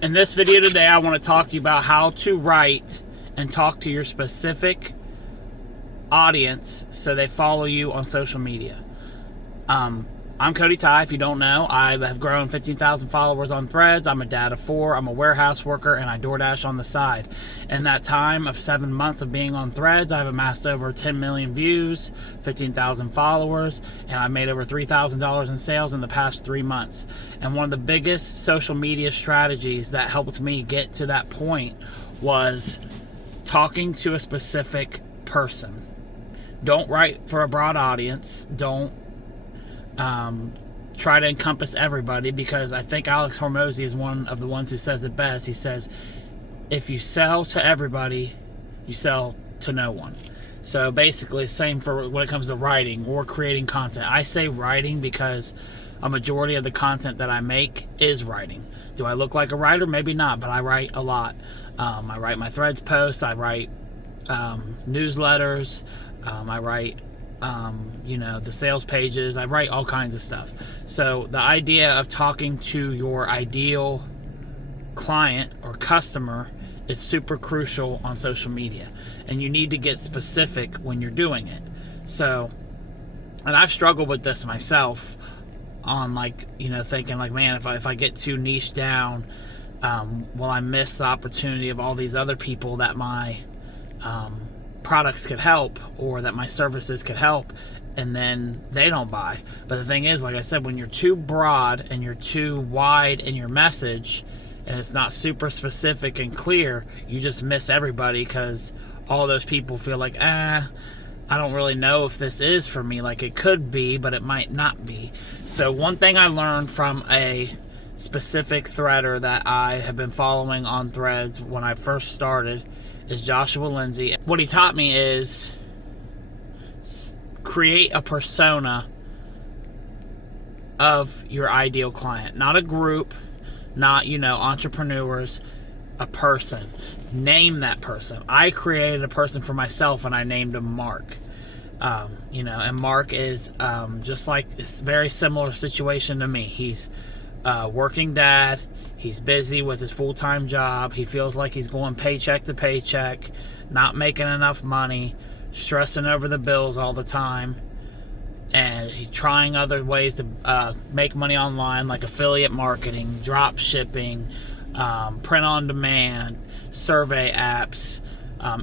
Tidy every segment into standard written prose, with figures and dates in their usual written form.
In this video today, I want to talk to you about how to write and talk to your specific audience so they follow you on social media. I'm Cody Ty. If you don't know, I have grown 15,000 followers on Threads. I'm a dad of 4. I'm a warehouse worker, and I DoorDash on the side. In that time of 7 months of being on Threads, I've amassed over 10 million views, 15,000 followers, and I've made over $3,000 in sales in the past 3 months. And one of the biggest social media strategies that helped me get to that point was talking to a specific person. Don't write for a broad audience. Don't try to encompass everybody, because I think Alex Hormozy is one of the ones who says it best. He says, if you sell to everybody, you sell to no one. So basically, same for when it comes to writing or creating content. I say writing because a majority of the content that I make is writing. Do I look like a writer? Maybe not, but I write a lot. I write my Threads posts, I write newsletters, I write the sales pages. I write all kinds of stuff. So the idea of talking to your ideal client or customer is super crucial on social media, and you need to get specific when you're doing it. So, and I've struggled with this myself on thinking like, man, if I get too niche down, will I miss the opportunity of all these other people that my products could help, or that my services could help, and then they don't buy. But the thing is, like I said, when you're too broad and you're too wide in your message and it's not super specific and clear, you just miss everybody, because all those people feel like, I don't really know if this is for me. Like, it could be, but it might not be. So one thing I learned from a specific threader that I have been following on Threads when I first started is Joshua Lindsay. What he taught me is create a persona of your ideal client. Not a group, not, entrepreneurs, a person. Name that person. I created a person for myself, and I named him Mark. And Mark is just like, it's a very similar situation to me. He's a working dad. He's busy with his full-time job. He feels like he's going paycheck to paycheck, not making enough money, stressing over the bills all the time. And he's trying other ways to make money online, like affiliate marketing, drop shipping, print on demand, survey apps,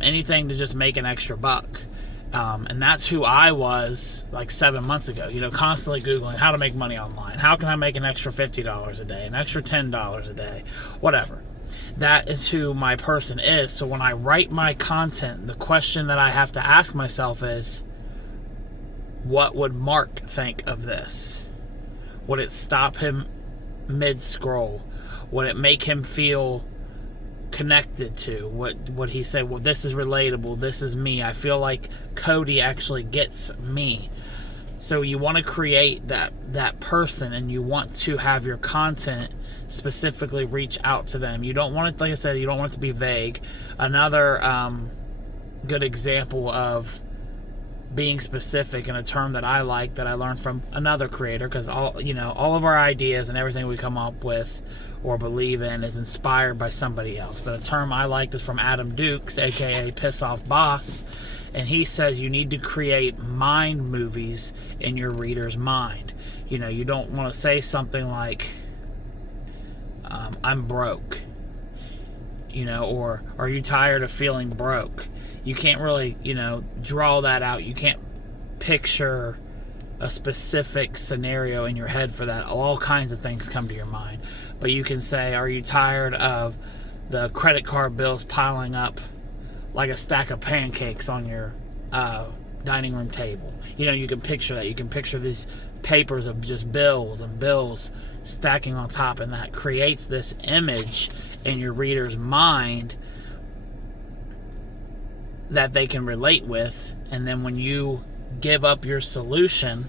anything to just make an extra buck. And that's who I was like 7 months ago, constantly Googling how to make money online. How can I make an extra $50 a day, an extra $10 a day, whatever. That is who my person is. So when I write my content, the question that I have to ask myself is, what would Mark think of this? Would it stop him mid-scroll? Would it make him feel connected to? What he said, well, this is relatable, this is me, I feel like Cody actually gets me. So you want to create that person, and you want to have your content specifically reach out to them. You don't want it, like I said, you don't want it to be vague. Another good example of being specific, in a term that I like, that I learned from another creator, because all of our ideas and everything we come up with or believe in is inspired by somebody else. But a term I liked is from Adam Dukes, aka Piss Off Boss, and he says you need to create mind movies in your reader's mind. You don't want to say something like, I'm broke, or are you tired of feeling broke? You can't really, draw that out. You can't picture a specific scenario in your head for that. All kinds of things come to your mind. But you can say, are you tired of the credit card bills piling up like a stack of pancakes on your dining room table? You can picture that. You can picture these papers of just bills and bills stacking on top, and that creates this image in your reader's mind that they can relate with. And then when you give up your solution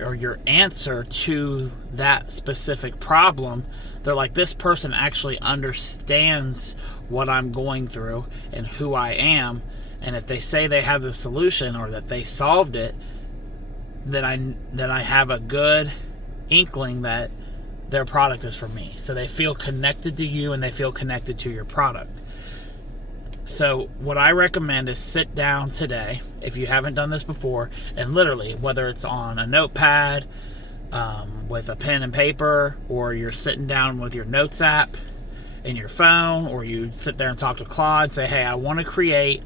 or your answer to that specific problem, they're like, this person actually understands what I'm going through and who I am. And if they say they have the solution or that they solved it, then I have a good inkling that their product is for me. So they feel connected to you and they feel connected to your product. So what I recommend is sit down today, if you haven't done this before, and literally, whether it's on a notepad, with a pen and paper, or you're sitting down with your notes app in your phone, or you sit there and talk to Claude, say, hey, I want to create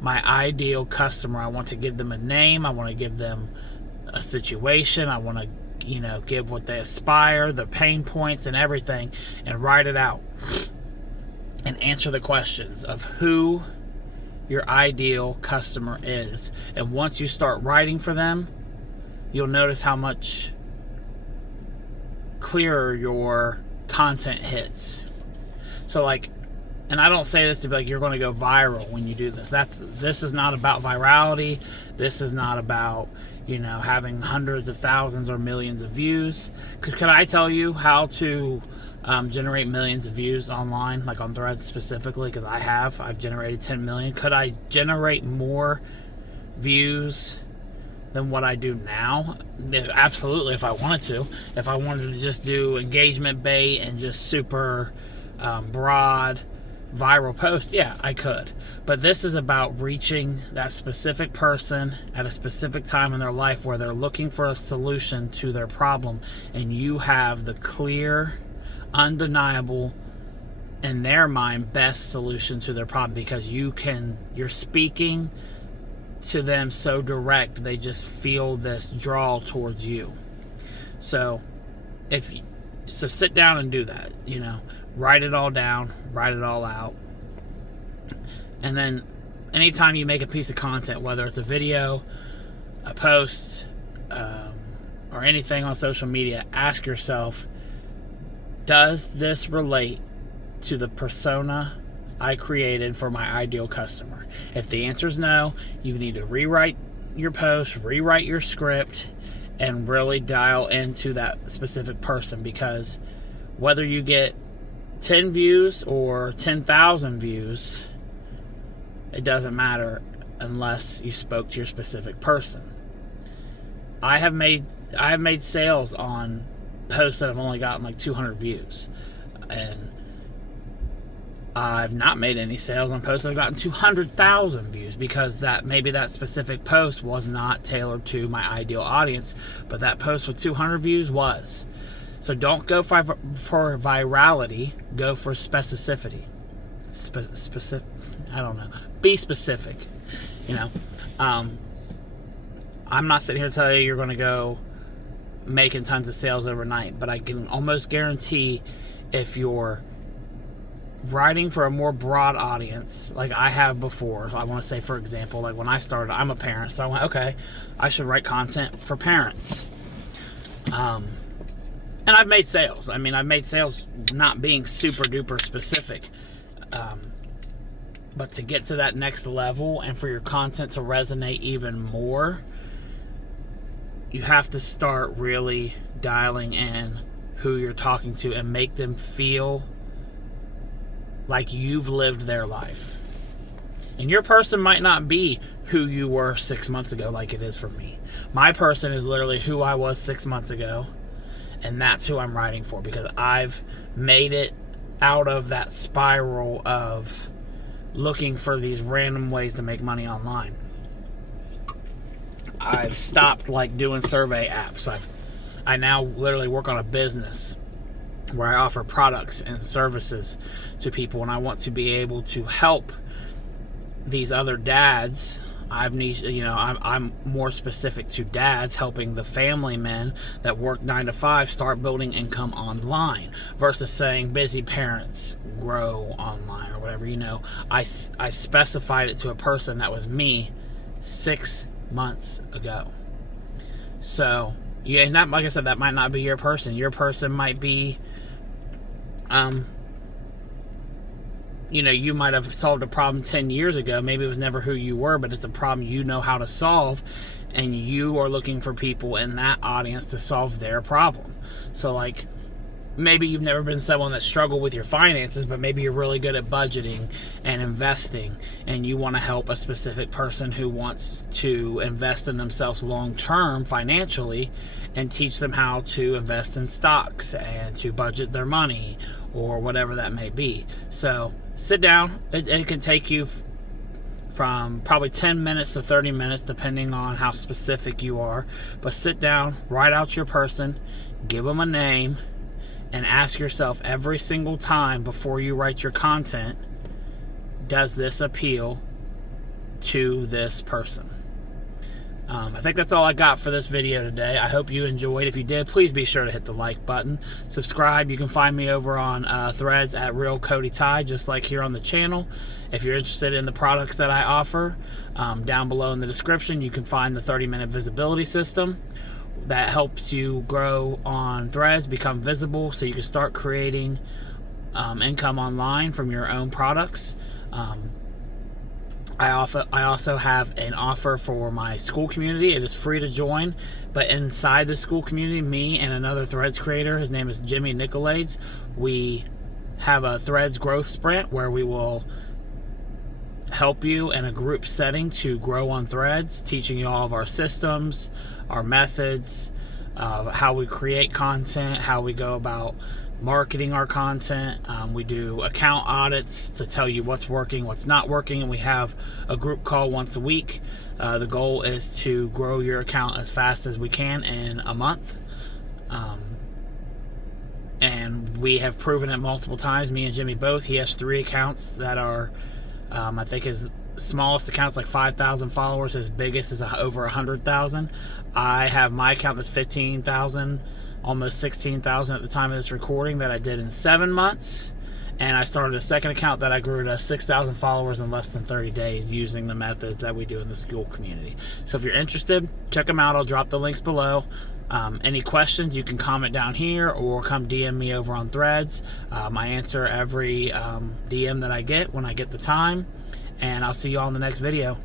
my ideal customer. I want to give them a name. I want to give them a situation. I want to, give what they aspire, the pain points and everything, and write it out. And answer the questions of who your ideal customer is. And once you start writing for them, you'll notice how much clearer your content hits. So and I don't say this to be like you're going to go viral when you do this. This is not about virality. This is not about, having hundreds of thousands or millions of views. Because could I tell you how to generate millions of views online, like on Threads specifically? Because I've generated 10 million. Could I generate more views than what I do now? Absolutely, if I wanted to. If I wanted to just do engagement bait and just super broad viral posts, yeah, I could. But this is about reaching that specific person at a specific time in their life where they're looking for a solution to their problem, and you have the clear, undeniable, in their mind, best solution to their problem, because you're speaking to them so direct, they just feel this draw towards you. So sit down and do that. Write it all down, write it all out. And then anytime you make a piece of content, whether it's a video, a post, or anything on social media, ask yourself, does this relate to the persona I created for my ideal customer? If the answer is no, you need to rewrite your post, rewrite your script, and really dial into that specific person. Because whether you get 10 views or 10,000 views, it doesn't matter unless you spoke to your specific person. I have made sales on posts that have only gotten 200 views, and I've not made any sales on posts that have gotten 200,000 views, because maybe that specific post was not tailored to my ideal audience, but that post with 200 views was. So don't go for virality, go for specificity. I don't know. Be specific. I'm not sitting here to tell you you're going to go making tons of sales overnight, but I can almost guarantee if you're writing for a more broad audience, like I have before. So I want to say, for example, like when I started, I'm a parent, so I went, okay, I should write content for parents. And I've made sales. I've made sales not being super duper specific. But to get to that next level and for your content to resonate even more, you have to start really dialing in who you're talking to and make them feel like you've lived their life. And your person might not be who you were 6 months ago like it is for me. My person is literally who I was 6 months ago, and that's who I'm writing for, because I've made it out of that spiral of looking for these random ways to make money online. I've stopped doing survey apps. I now literally work on a business where I offer products and services to people, and I want to be able to help these other dads. I'm more specific to dads, helping the family men that work 9 to 5 start building income online, versus saying busy parents grow online or whatever. I specified it to a person that was me 6 months ago. So yeah, and that, like I said, that might not be your person. Your person might be you might have solved a problem 10 years ago. Maybe it was never who you were, but it's a problem you know how to solve, and you are looking for people in that audience to solve their problem. So maybe you've never been someone that struggled with your finances, but maybe you're really good at budgeting and investing, and you want to help a specific person who wants to invest in themselves long-term financially and teach them how to invest in stocks and to budget their money or whatever that may be. So sit down. It can take you from probably 10 minutes to 30 minutes, depending on how specific you are. But sit down, write out your person, give them a name, and ask yourself every single time before you write your content, does this appeal to this person? I think that's all I got for this video today. I hope you enjoyed. If you did, please be sure to hit the like button. Subscribe. You can find me over on Threads at Real Cody Ty, just like here on the channel. If you're interested in the products that I offer, down below in the description, you can find the 30-minute visibility system that helps you grow on Threads, become visible, so you can start creating income online from your own products. I also have an offer for my Skool community. It is free to join, but inside the Skool community, me and another Threads creator, his name is Jimmy Nicolades, we have a Threads growth sprint where we will help you in a group setting to grow on Threads, teaching you all of our systems, our methods, how we create content, how we go about marketing our content. We do account audits to tell you what's working, what's not working, and we have a group call once a week. The goal is to grow your account as fast as we can in a month. And we have proven it multiple times, me and Jimmy both. He has 3 accounts that are, I think his smallest account's like 5,000 followers. His biggest is over 100,000. I have my account that's 15,000, almost 16,000 at the time of this recording, that I did in 7 months. And I started a second account that I grew to 6,000 followers in less than 30 days using the methods that we do in the Skool community. So if you're interested, check them out. I'll drop the links below. Any questions, you can comment down here or come DM me over on Threads. I answer every DM that I get when I get the time. And I'll see you all in the next video.